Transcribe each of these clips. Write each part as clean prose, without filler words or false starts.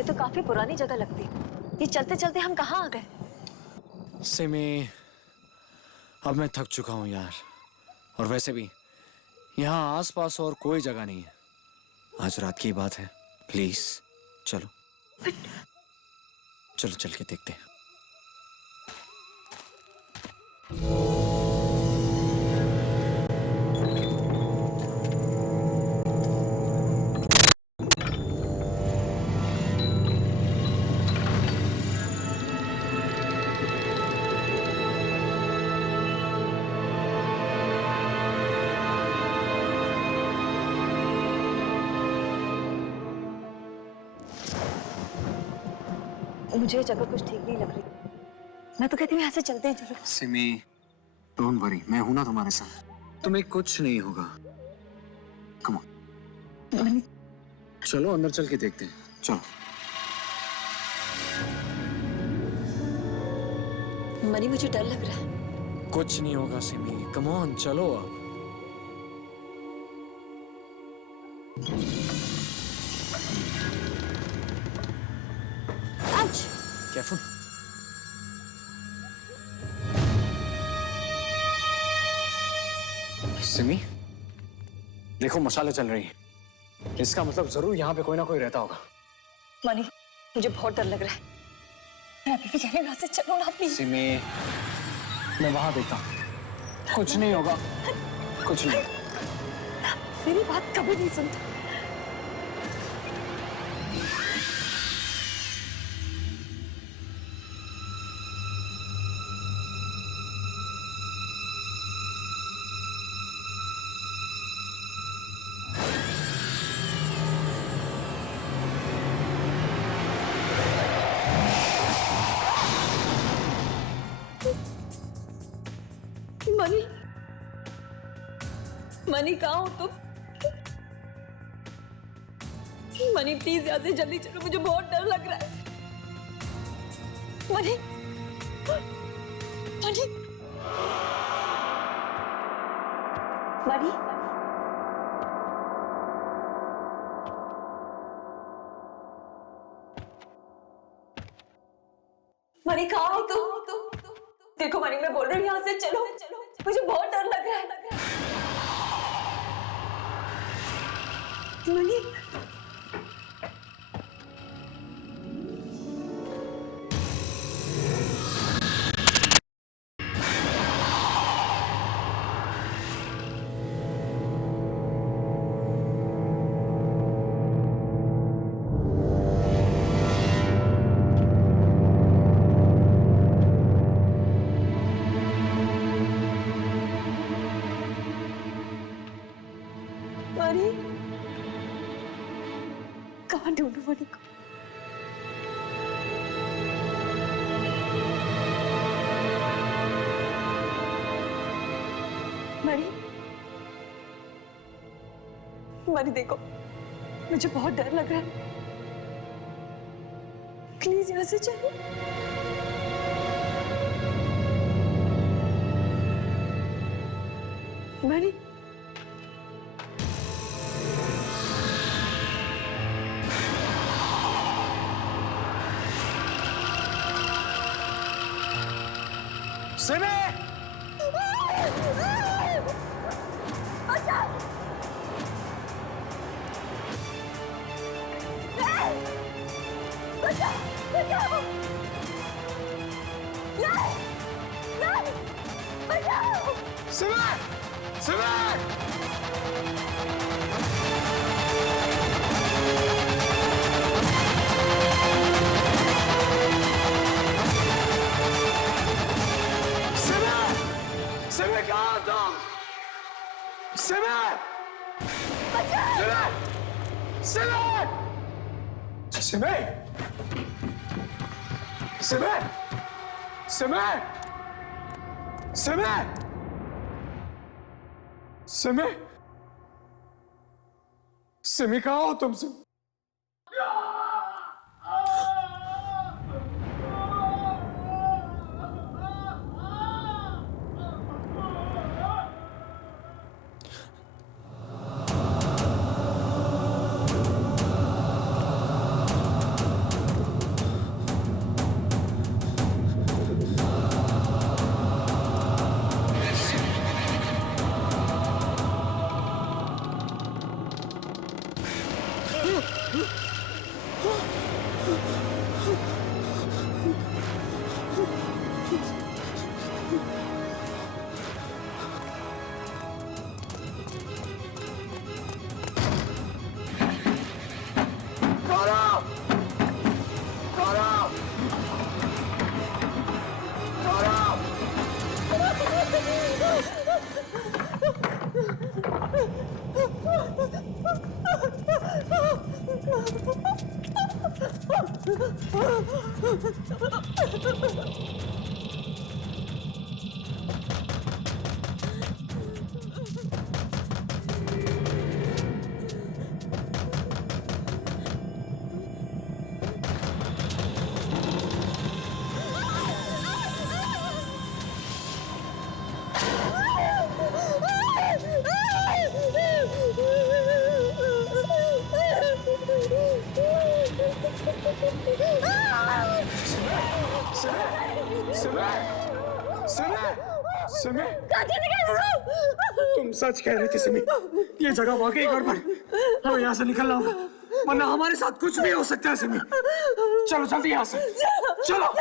ये तो काफी पुरानी जगह लगती। ये चलते चलते हम कहाँ आ गए? सिमी, अब मैं थक चुका हूँ यार। और वैसे भी यहाँ आसपास और कोई जगह नहीं है। आज रात की बात है, प्लीज चलो। चलो चल के देखते हैं। मुझे ये जगह कुछ ठीक नहीं लग रही। मैं तो कहती हूँ यहाँ से चलते हैं। चलो सिमी, डोंट वरी, मैं हूं ना तुम्हारे साथ। तुम्हें कुछ नहीं होगा। कम ऑन, चलो अंदर चल के देखते हैं। चलो। मनी, मुझे डर लग रहा है। कुछ नहीं होगा सिमी, कम ऑन चलो अब। केयरफुल। सिमी, देखो मशालें चल रही हैं। इसका मतलब जरूर यहाँ पे कोई ना कोई रहता होगा। मनी, मुझे बहुत डर लग रहा है। मैं अभी भी कह रही हूँ यहाँ से चलो ना प्लीज। सिमी, मैं वहां देखता हूँ। कुछ नहीं होगा, कुछ नहीं। मेरी बात कभी नहीं सुनता। मनी, मनी कहाँ हो तुम? मनी प्लीज यहाँ से जल्दी चलो, मुझे बहुत डर लग रहा है। मनी, मनी, मनी, मनी कहाँ हो तुम? देखो मनी, मैं बोल रही हूँ यहाँ से चलो, मुझे बहुत डर लग रहा है। मनी, मनी, कहाँ ढूंढूं मनी को? मनी, मनी देखो, मुझे बहुत डर लग रहा है। प्लीज यहाँ से चलो। मनी, सिमी! सिमी! सिमी कहाँ हो तुम? सिमी! सिमी! सिमी कहाँ हो तुम? सिमी, तुम सच कह रही थी सिमी, ये जगह वाकई गड़बड़, हमें यहाँ से निकलना होगा, वरना हमारे साथ कुछ भी हो सकता है सिमी। चलो जल्दी यहाँ से, चलो।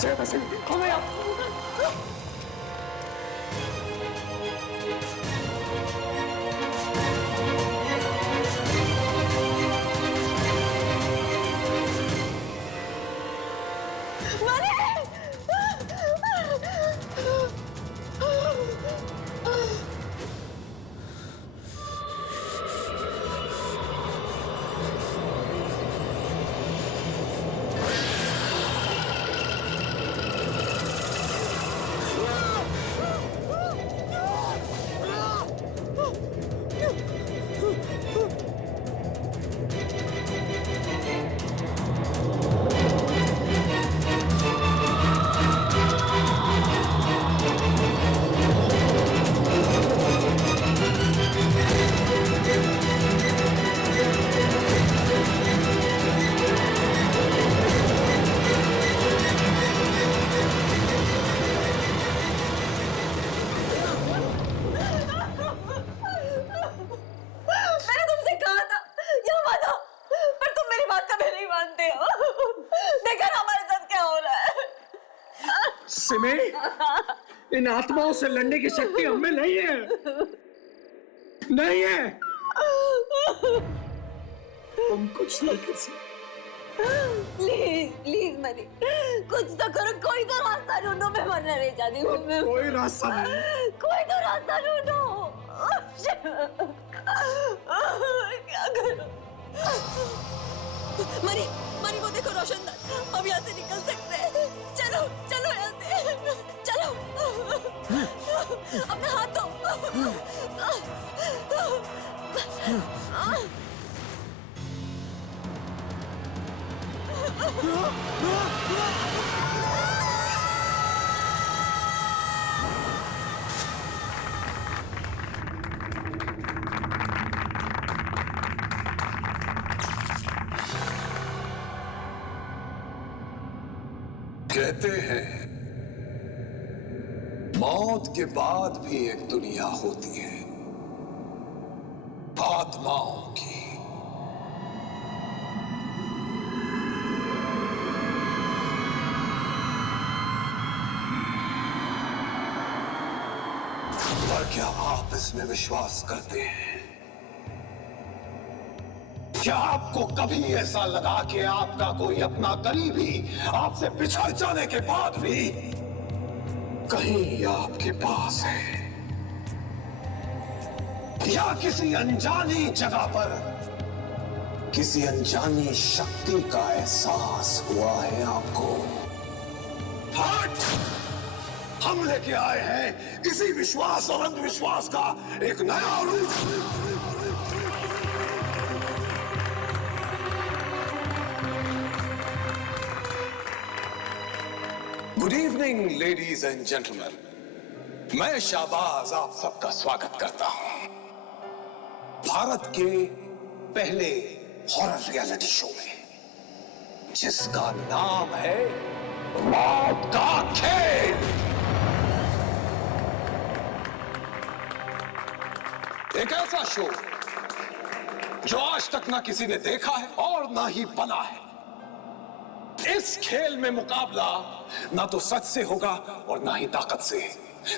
चलो सिमी, हमें यहाँ सिमी, इन आत्माओं से लड़ने की शक्ति हमें नहीं है, नहीं है। हम कुछ नहीं कर सकते। प्लीज प्लीज मनी, कुछ तो करो, कोई तो रास्ता ढूंढो, मैं मरना नहीं चाहती हूँ। कोई रास्ता नहीं, कोई तो रास्ता ढूंढो। क्या करूं? मनी मनी, वो देखो रोशनदान, हम यहाँ से निकल सकते हैं। चलो चलो यहाँ से, चलो। अपना हाथ दो। कहते हैं मौत के बाद भी एक दुनिया होती है, आत्माओं की। पर क्या आप इसमें विश्वास करते हैं? क्या आपको कभी ऐसा लगा कि आपका कोई अपना करीबी आपसे बिछड़ जाने के बाद भी कहीं आपके पास है, या किसी अनजानी जगह पर किसी अनजानी शक्ति का एहसास हुआ है आपको? हट! हम लेके आए हैं इसी विश्वास और अंधविश्वास का एक नया रूप। Good evening ladies and gentleman, मैं शाहबाज आप सबका स्वागत करता हूं भारत के पहले हॉरर रियलिटी शो में, जिसका नाम है मौत का खेल। एक ऐसा शो जो आज तक ना किसी ने देखा है और ना ही बना है। इस खेल में मुकाबला ना तो सच से होगा और ना ही ताकत से,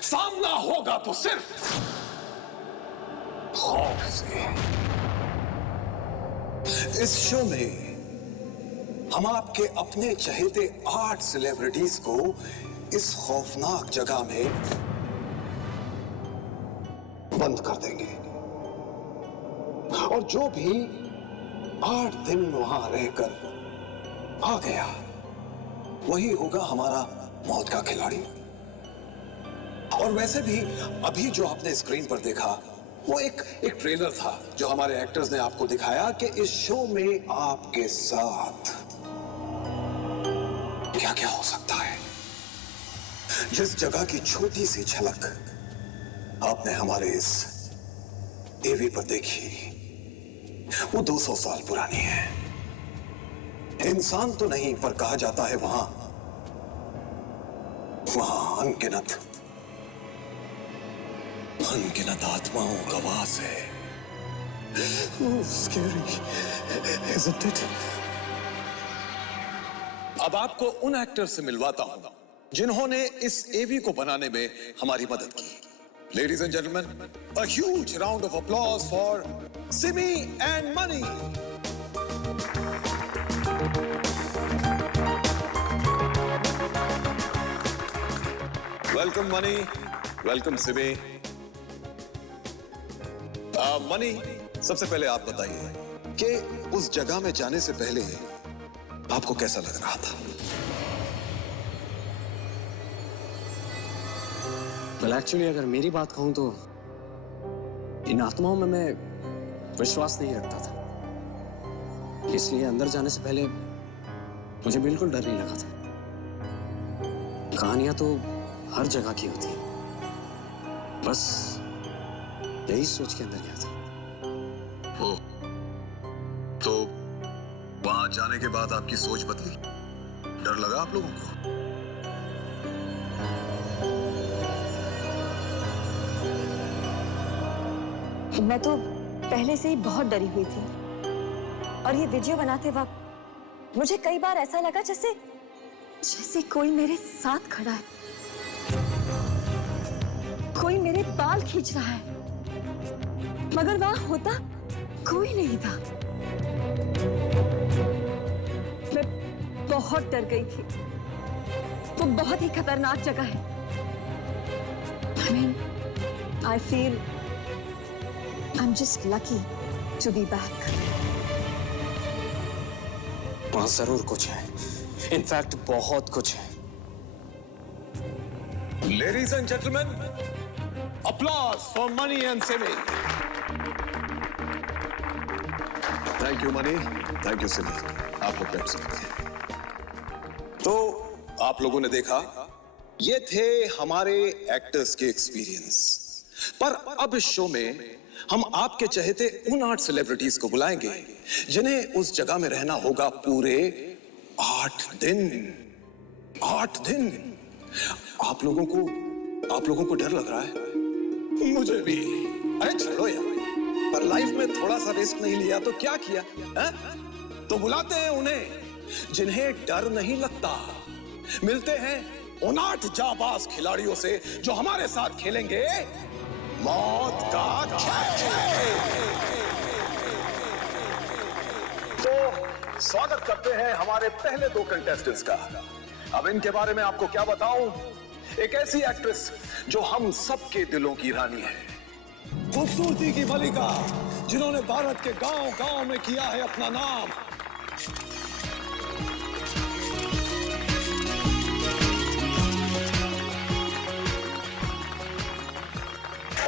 सामना होगा तो सिर्फ खौफ से। इस शो में हम आपके अपने चहेते 8 सेलिब्रिटीज को इस खौफनाक जगह में बंद कर देंगे और जो भी 8 दिन वहां रहकर आ गया वही होगा हमारा मौत का खिलाड़ी। और वैसे भी अभी जो आपने स्क्रीन पर देखा वो एक ट्रेलर था जो हमारे एक्टर्स ने आपको दिखाया कि इस शो में आपके साथ क्या क्या हो सकता है। जिस जगह की छोटी सी झलक आपने हमारे इस टीवी पर देखी वो 200 साल पुरानी है। इंसान तो नहीं पर कहा जाता है वहां अनगिनत आत्माओं का वास है। Scary, isn't it? अब आपको उन एक्टर से मिलवाता हूं जिन्होंने इस एवी को बनाने में हमारी मदद की। Ladies and gentlemen, a huge round of applause for Simi and Money. Welcome Money, welcome Simi. Money, सबसे पहले आप बताइए कि उस जगह में जाने से पहले आपको कैसा लग रहा था? well, एक्चुअली अगर मेरी बात कहूं तो इन आत्माओं में मैं विश्वास नहीं रखता था, इसलिए अंदर जाने से पहले मुझे बिल्कुल डर नहीं लगा था। कहानियां तो हर जगह की होती हैं, बस यही सोच के अंदर गया था। तो वहां जाने के बाद आपकी सोच बदली? डर लगा आप लोगों को? मैं तो पहले से ही बहुत डरी हुई थी और ये वीडियो बनाते वक्त मुझे कई बार ऐसा लगा जैसे कोई मेरे साथ खड़ा है, कोई मेरे बाल खींच रहा है, मगर वहां होता कोई नहीं था। मैं बहुत डर गई थी। वो बहुत ही खतरनाक जगह है। I feel I'm just lucky to be back. वहां जरूर कुछ है, इनफैक्ट बहुत कुछ है। Ladies and gentlemen, applause for Money and Simi. Thank you Money, thank you Simi. आप लोग बैठ सकते हैं। तो आप लोगों ने देखा ये थे हमारे एक्टर्स के एक्सपीरियंस, पर अब इस शो में हम आपके चहेते उन 8 सेलिब्रिटीज को बुलाएंगे जिन्हें उस जगह में रहना होगा पूरे 8 दिन। 8 दिन। आप लोगों को डर लग रहा है? मुझे भी। अरे छोड़ो यार, पर लाइफ में थोड़ा सा रिस्क नहीं लिया तो क्या किया है? तो बुलाते हैं उन्हें जिन्हें डर नहीं लगता। मिलते हैं उन 8 जाबाज खिलाड़ियों से जो हमारे साथ खेलेंगे मौत का खेल। तो स्वागत करते हैं हमारे पहले 2 कंटेस्टेंट्स का। अब इनके बारे में आपको क्या बताऊं? एक ऐसी एक्ट्रेस जो हम सबके दिलों की रानी है, खूबसूरती की मलिका जिन्होंने भारत के गांव-गांव में किया है अपना नाम।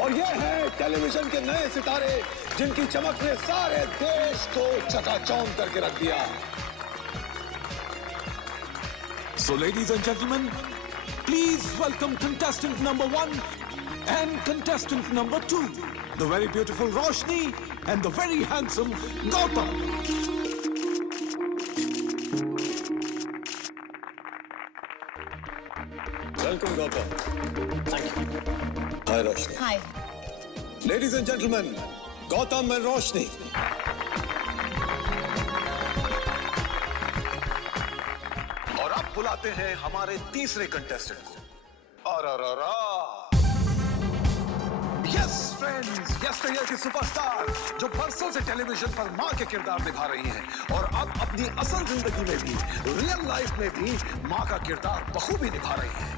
और ये है टेलीविजन के नए सितारे जिनकी चमक ने सारे देश को चकाचौंध करके रख दिया। So ladies and gentlemen, please welcome contestant number 1 and contestant number 2, the very beautiful Roshni and the very handsome Gautam. Welcome Gautam. Thank you. Hi Roshni. Hi. Ladies and gentlemen, Gautam and Roshni. और अब बुलाते हैं हमारे तीसरे contestant को। Yes, friends. Friends, yesterday की superstar जो बरसों से टेलीविजन पर माँ के किरदार निभा रही हैं और अब अपनी असल जिंदगी में भी, रियल लाइफ में भी माँ का किरदार बखूबी निभा रही हैं।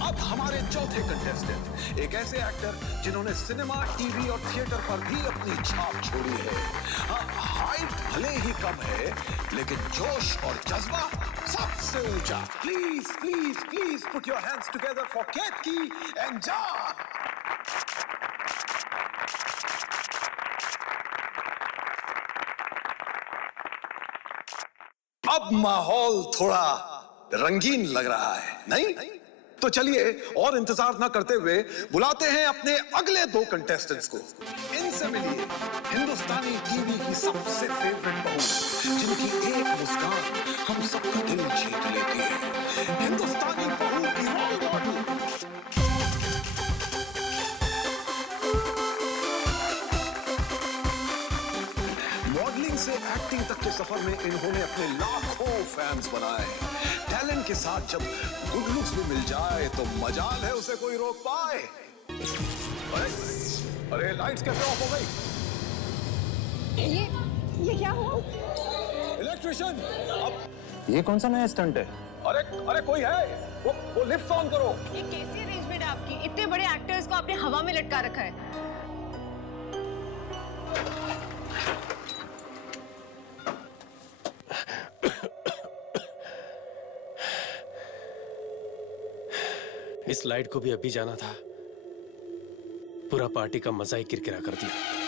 अब हमारे चौथे कंटेस्टेंट एक ऐसे एक्टर जिन्होंने सिनेमा, टीवी और थिएटर पर भी अपनी छाप छोड़ी है। हाइट भले ही कम है, लेकिन जोश और जज्बा सबसे ऊंचा। Please please please put your hands together for Ketaki and John. अब माहौल थोड़ा रंगीन लग रहा है, नहीं? तो चलिए और इंतजार ना करते हुए बुलाते हैं अपने अगले दो कंटेस्टेंट्स को। इनसे मिलिए हिंदुस्तानी टीवी की सबसे फेवरेट बहू, जिनकी एक मुस्कान हम सबका दिल जीत लेती है। हिंदुस्तानी बहू की रोल मॉडल। मॉडलिंग से एक्टिंग तक के सफर में इन्होंने अपने लाखों फैंस बनाए। टैलेंट के साथ जब गुड लुक्स भी मिल जाए तो मजाल है उसे कोई रोक पाए। अरे लाइट्स कैसे ऑफ हो गई? ये क्या हुआ? इलेक्ट्रिशियन! अब ये कौन सा नया स्टंट है? अरे कोई है? वो लिफ्ट ऑन करो। ये कैसी अरेंजमेंट है आपकी? इतने बड़े एक्टर्स को आपने हवा में लटका रखा है। इस लाइट को भी अभी जाना था, पूरा पार्टी का मजा ही किरकिरा कर दिया।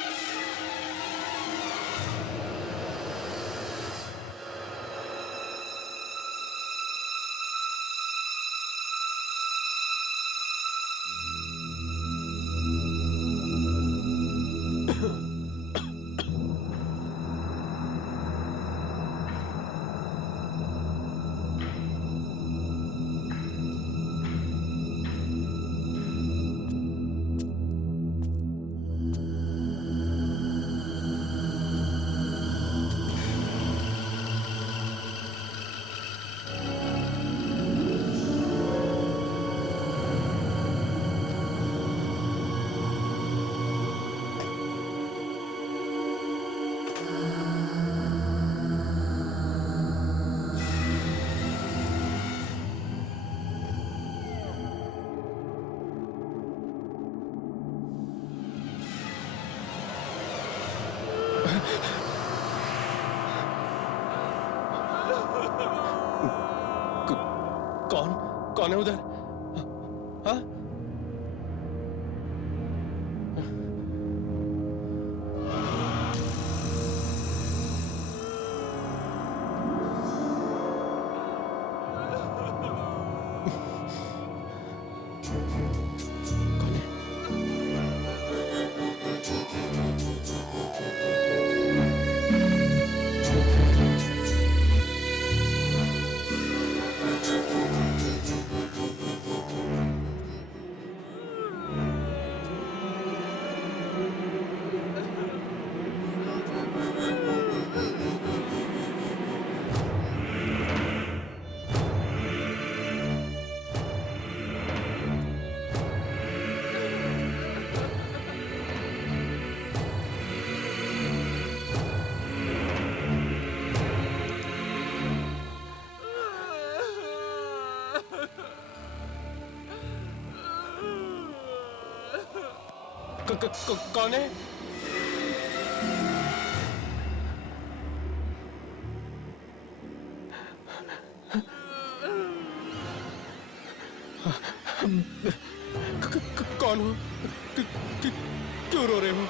कौन है उधर? हाँ? कौन है? कौन हो? क्यों रो रहे हो?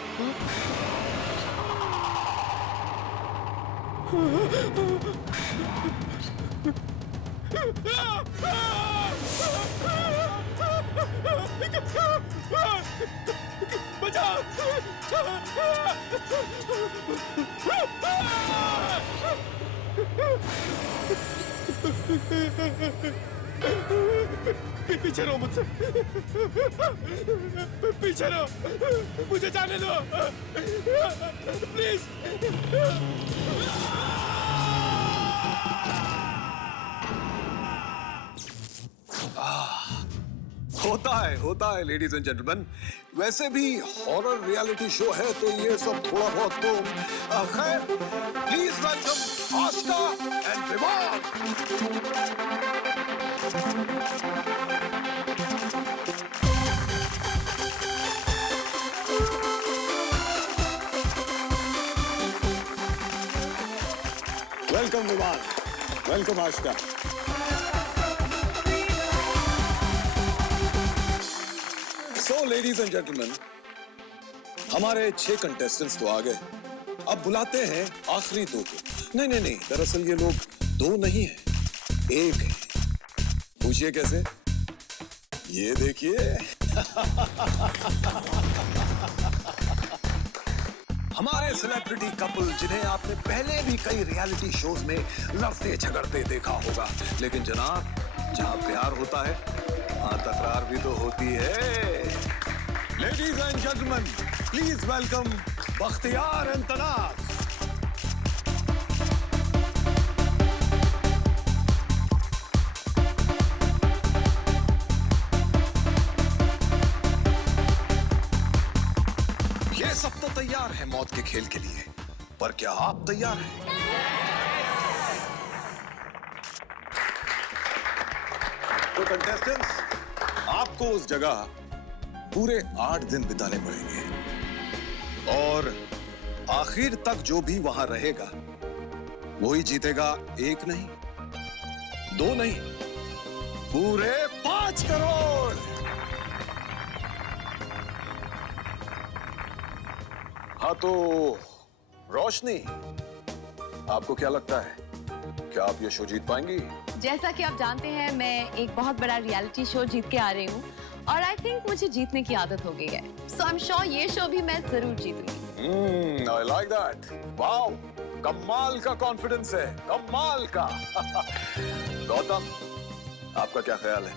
बचाओ! पीछे रहो मुझसे, पीछे रहो, मुझे जाने दो प्लीज। होता होता है लेडीज एंड जेंटलमैन। वैसे भी हॉरर रियलिटी शो है तो ये सब थोड़ा बहुत तो खैर। प्लीज वेलकम आशिका एंड विमान। वेलकम विमान, welcome Ashika. So ladies and gentleman, हमारे 6 कंटेस्टेंट्स तो आ गए। अब बुलाते हैं आखिरी 2 को। नहीं, दरअसल ये लोग 2 नहीं है, 1 है। पूछिए कैसे? ये देखिए। हमारे सेलिब्रिटी कपल जिन्हें आपने पहले भी कई रियलिटी शोज में लड़ते झगड़ते देखा होगा, लेकिन जनाब जहां प्यार होता है वहां तकरार भी तो होती है। Ladies and gentleman, please welcome Bakhtiyar and Tanaz. ये सब तो तैयार है मौत के खेल के लिए, पर क्या आप तैयार हैं? तो कंटेस्टेंट्स, आपको उस जगह पूरे 8 दिन बिताने पड़ेंगे और आखिर तक जो भी वहां रहेगा वही जीतेगा। 1 नहीं, 2 नहीं, पूरे 5 करोड़। हाँ तो रोशनी, आपको क्या लगता है, क्या आप ये शो जीत पाएंगी? जैसा कि आप जानते हैं, मैं एक बहुत बड़ा रियलिटी शो जीत के आ रही हूँ और आई थिंक मुझे जीतने की आदत हो गई है। सो आई एम श्योर ये शो भी मैं जरूर जीतूंगी। I like that. वाओ, कमाल का कॉन्फिडेंस है, कमाल का। गौतम, आपका क्या ख्याल है?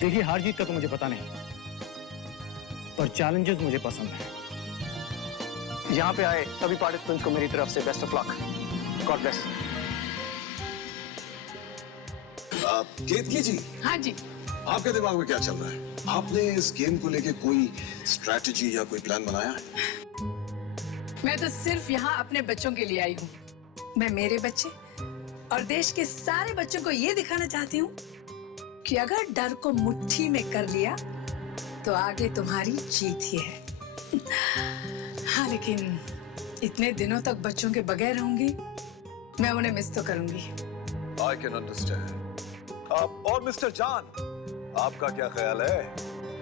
देखिए, हार जीत का तो मुझे पता नहीं, पर चैलेंजेस मुझे पसंद है। यहाँ पे आए सभी पार्टिसिपेंट्स को मेरी तरफ से best of luck. God bless. Ketaki ji. हाँ जी। आपके दिमाग में क्या चल रहा है? आपने इस गेम को लेके कोई स्ट्रैटेजी या कोई प्लान बनाया है? मैं तो सिर्फ यहाँ अपने बच्चों के लिए आई हूँ। मैं मेरे बच्चे और देश के सारे बच्चों को ये दिखाना चाहती हूँ कि अगर डर को मुट्ठी में कर लिया तो आगे तुम्हारी जीत ही है। हाँ, लेकिन इतने दिनों तक बच्चों के बगैर रहूंगी, मैं उन्हें मिस तो करूंगी। I can understand. और मिस्टर जान, आपका क्या ख्याल है?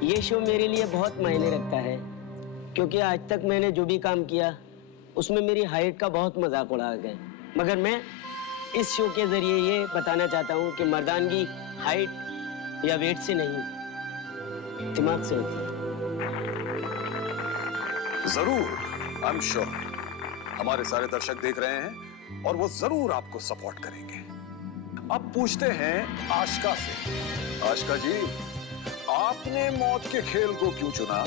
ये शो मेरे लिए बहुत मायने रखता है, क्योंकि आज तक मैंने जो भी काम किया उसमें मेरी हाइट का बहुत मजाक उड़ाया गया। मगर मैं इस शो के जरिए ये बताना चाहता हूँ कि मर्दानगी हाइट या वेट से नहीं, दिमाग से होती है। जरूर, आई एम श्योर हमारे सारे दर्शक देख रहे हैं और वो जरूर आपको सपोर्ट करेंगे। अब पूछते हैं आशिका से। आशिका जी, आपने मौत के खेल को क्यों चुना?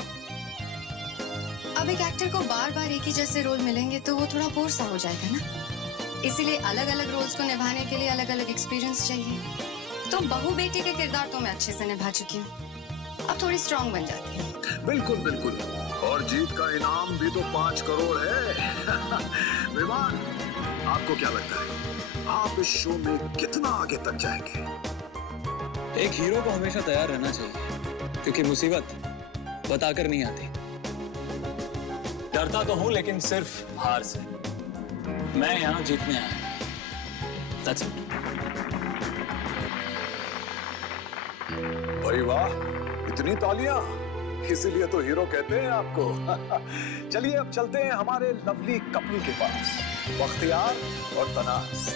अब एक एक्टर को बार बार एक ही जैसे रोल मिलेंगे तो वो थोड़ा बोर सा हो जाएगा ना। इसीलिए अलग अलग रोल्स को निभाने के लिए अलग अलग एक्सपीरियंस चाहिए। तो बहू बेटी के किरदार तो मैं अच्छे से निभा चुकी हूँ, अब थोड़ी स्ट्रांग बन जाती है। बिल्कुल बिल्कुल, और जीत का इनाम भी तो 5 करोड़ है। विमान, आपको क्या लगता है, आप इस शो में कितना आगे तक जाएंगे? एक हीरो को हमेशा तैयार रहना चाहिए, क्योंकि मुसीबत बताकर नहीं आती। डरता तो हूं, लेकिन सिर्फ हार से। मैं यहाँ जीतने आया। That's it. भाई वाह, इतनी तालियां, इसीलिए तो हीरो कहते हैं आपको। चलिए अब चलते हैं हमारे लवली कपल के पास, बख्तियार और तनाज।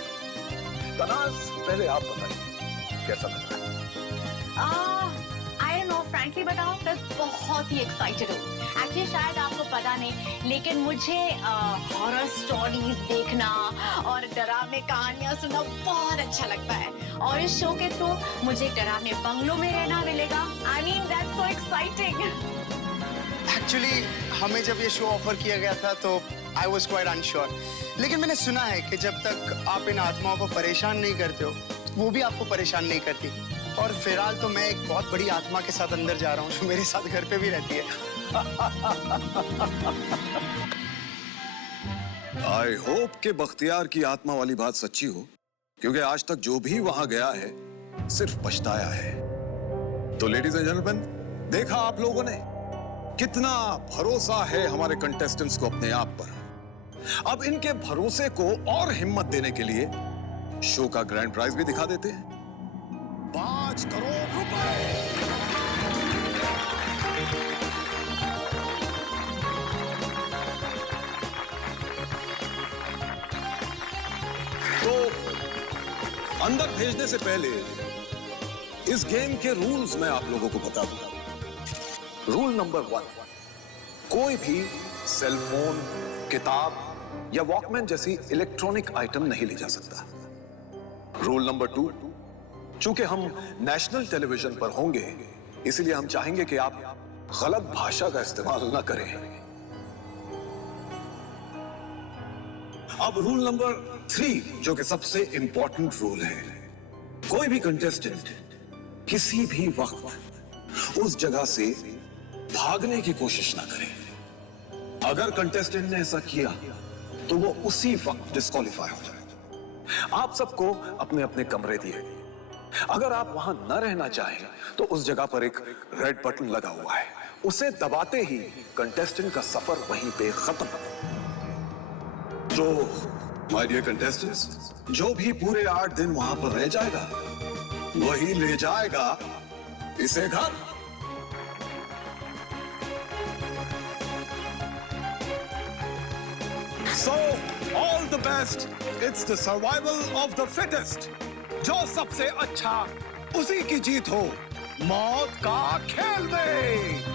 तनाज, पहले आप बताइए कैसा लग रहा है? आई डोंट नो, फ्रैंकली बताऊं, मैं बहुत ही एक्साइटेड हूँ। एक्चुअली शायद आपको पता नहीं, लेकिन मुझे हॉरर स्टोरीज देखना और डरावने कहानियां सुनना बहुत अच्छा लगता है, और इस शो के थ्रू मुझे डरावने बंगलों में रहना मिलेगा। I mean that's so exciting. Actually हमें जब ये शो ऑफर किया गया था तो आई वॉज क्वाइट अनश्योर, लेकिन मैंने सुना है कि जब तक आप इन आत्माओं को परेशान नहीं करते हो, वो भी आपको परेशान नहीं करती। और फिलहाल तो मैं एक बहुत बड़ी आत्मा के साथ अंदर जा रहा हूँ जो मेरे साथ घर पे भी रहती है। आई होप कि बख्तियार की आत्मा वाली बात सच्ची हो, क्योंकि आज तक जो भी वहां गया है सिर्फ पछताया है। तो लेडीज एंड जेंटलमैन, देखा आप लोगों ने कितना भरोसा है हमारे कंटेस्टेंट्स को अपने आप पर। अब इनके भरोसे को और हिम्मत देने के लिए शो का ग्रैंड प्राइज भी दिखा देते हैं, 5 करोड़ रुपए। तो अंदर भेजने से पहले इस गेम के रूल्स मैं आप लोगों को बता दूंगा। रूल नंबर 1, कोई भी सेल फोन, किताब या वॉकमैन जैसी इलेक्ट्रॉनिक आइटम नहीं ले जा सकता। रूल नंबर 2, चूंकि हम नेशनल टेलीविजन पर होंगे, इसलिए हम चाहेंगे कि आप गलत भाषा का इस्तेमाल न करें। अब रूल नंबर 3, जो कि सबसे इंपॉर्टेंट रूल है, कोई भी कंटेस्टेंट किसी भी वक्त उस जगह से भागने की कोशिश ना करे। अगर कंटेस्टेंट ने ऐसा किया तो वो उसी वक्त डिस्क्वालीफाई हो जाएगा। आप सबको अपने अपने कमरे दिए। अगर आप वहां न रहना चाहें तो उस जगह पर एक रेड बटन लगा हुआ है, उसे दबाते ही कंटेस्टेंट का सफर वहीं पे खत्म। तो माय डियर कंटेस्टेंट्स, जो भी पूरे 8 दिन वहां पर रह जाएगा वही ले जाएगा इसे घर। So, all the best. It's the survival of the fittest. जो सबसे अच्छा उसी की जीत हो। मौत का खेल में।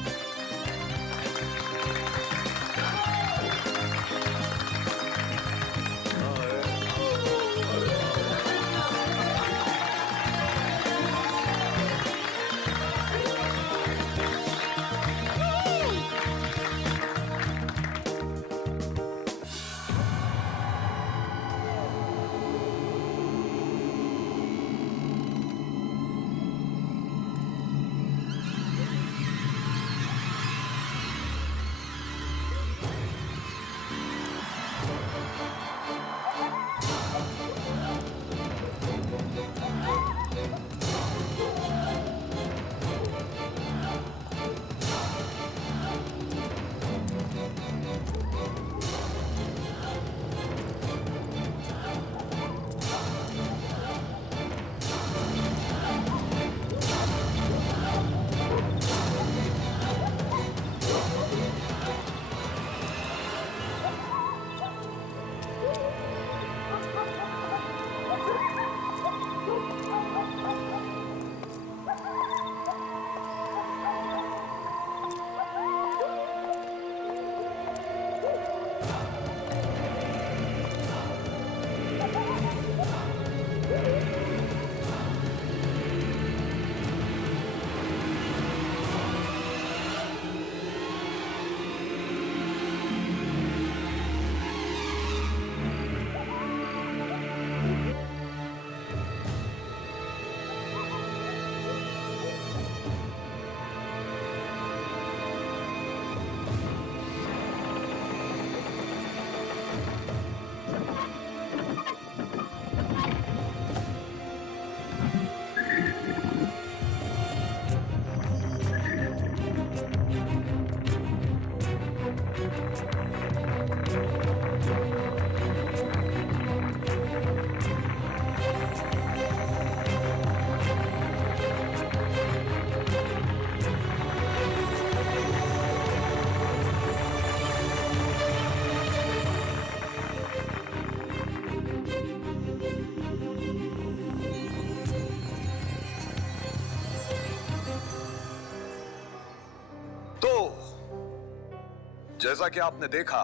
जैसा कि आपने देखा,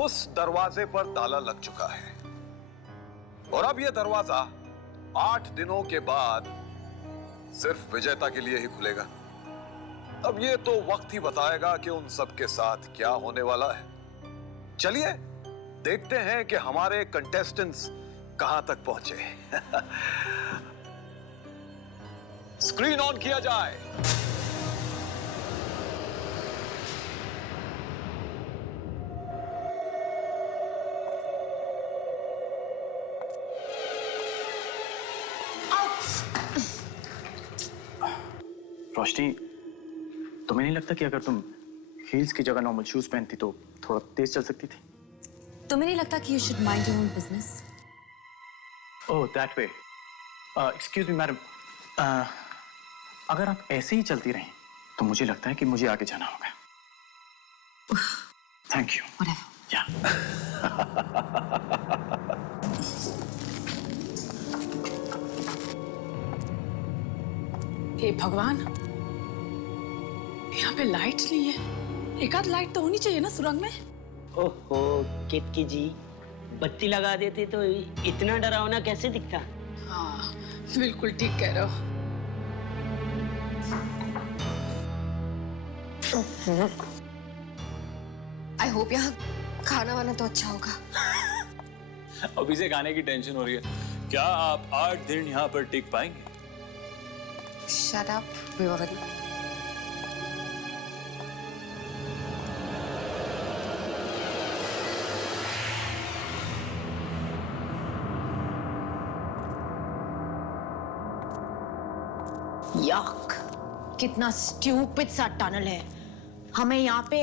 उस दरवाजे पर ताला लग चुका है और अब यह दरवाजा 8 दिनों के बाद सिर्फ विजेता के लिए ही खुलेगा। अब यह तो वक्त ही बताएगा कि उन सब के साथ क्या होने वाला है। चलिए देखते हैं कि हमारे कंटेस्टेंट्स कहां तक पहुंचे। स्क्रीन ऑन किया जाए। रोशनी, तुम्हें नहीं लगता कि अगर तुम हील्स की जगह नॉर्मल शूज पहनती तो थोड़ा तेज चल सकती थी? तुम्हें नहीं लगता कि you should mind your own business? Oh, that way. Excuse me madam, अगर आप ऐसे ही चलती रहें तो मुझे लगता है कि मुझे आगे जाना होगा। Thank you. Whatever. या हे भगवान, यहाँ पे लाइट नहीं है। एक आध लाइट तो होनी चाहिए ना सुरंग में। ओहो केतकी जी, बत्ती लगा देते तो इतना डरावना कैसे दिखता। हाँ, बिल्कुल ठीक कह रहे हो। आई होप यहाँ खाना वाना तो अच्छा होगा। अभी से खाने की टेंशन हो रही है। क्या आप 8 दिन यहाँ पर टिक पाएंगे? Shut up, Vivan. यक, कितना स्टूपिड सा टनल है। हमें यहाँ पे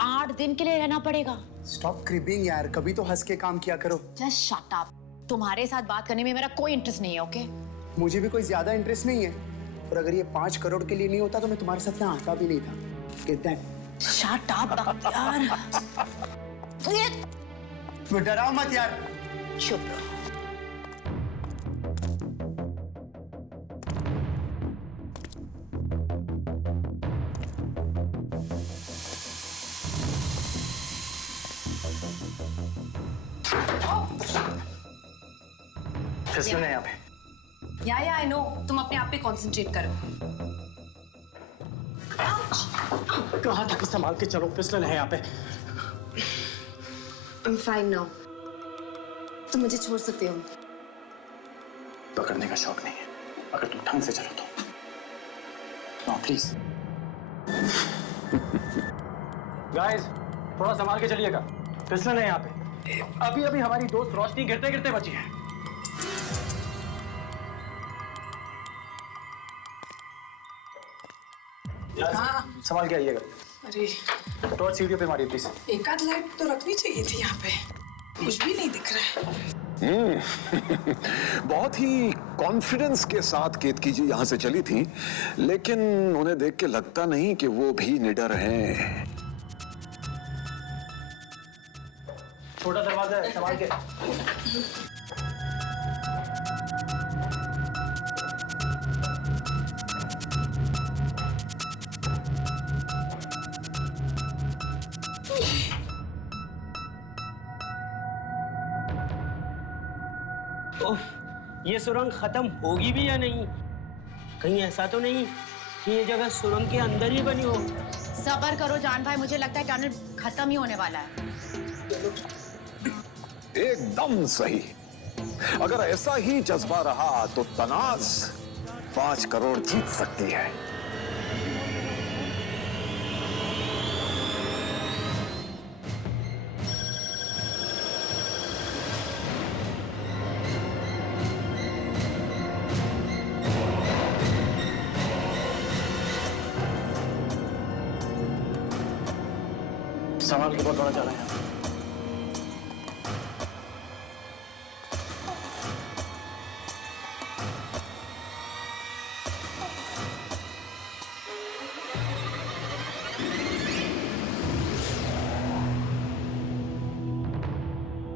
8 दिन के लिए रहना पड़ेगा। स्टॉप क्रिपिंग यार, कभी तो हंस के काम किया करो। Just shut up. तुम्हारे साथ बात करने में मेरा कोई इंटरेस्ट नहीं है, ओके? मुझे भी कोई ज्यादा इंटरेस्ट नहीं है, और अगर ये 5 करोड़ के लिए नहीं होता तो मैं तुम्हारे साथ यहाँ आता भी नहीं था। Get that? शट अप यार। डराओ मत यार। चुप रहो। फिसलन है यहाँ पे। या आई नो, तुम अपने आप पे कंसंट्रेट करो। कहा था कि संभाल के चलो, फिसलन है यहाँ पे। I'm fine now. तुम मुझे छोड़ सकते हो। पकड़ने का शौक नहीं है, अगर तुम ढंग से चलो तो। No please. गाइस, थोड़ा संभाल के चलिएगा, फिसलन है यहाँ पे। अभी अभी हमारी दोस्त रोशनी गिरते गिरते बची है। हाँ। संभाल के आइएगा। अरे, टॉर्च सीढ़ियों पे मारिए प्लीज। एक आध लाइट तो रखनी चाहिए थी यहाँ पे। कुछ भी नहीं दिख रहा है। बहुत ही कॉन्फिडेंस के साथ केतकी जी यहाँ से चली थी, लेकिन उन्हें देख के लगता नहीं कि वो भी निडर हैं। छोटा दरवाजा है, संभाल के। ओह, ये सुरंग खत्म होगी भी या नहीं? कहीं ऐसा तो नहीं कि ये जगह सुरंग के अंदर ही बनी हो? सब्र करो जान भाई, मुझे लगता है टनल खत्म ही होने वाला है। एकदम सही। अगर ऐसा ही जज्बा रहा तो तनाज 5 करोड़ जीत सकती है। संभाल के बहुत बड़ा जा रहा है।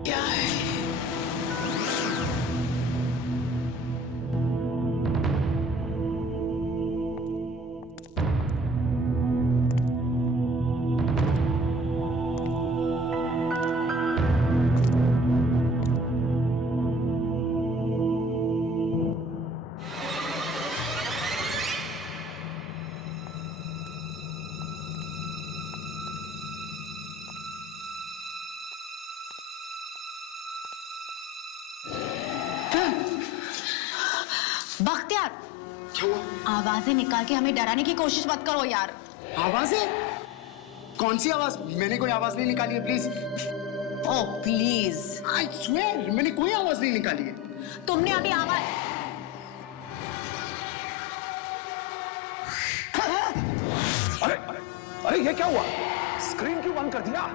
क्या है? क्या हुआ? आवाजें निकाल के हमें डराने की कोशिश मत करो यार। आवाजें? कौन सी आवाज? मैंने कोई आवाज नहीं निकाली है, please. Oh please. I swear मैंने कोई आवाज नहीं निकाली है। तुमने अभी आवाज अरे अरे ये क्या हुआ? स्क्रीन क्यों बंद कर दिया?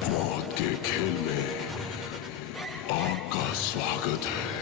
मौत के खेल में आपका स्वागत है।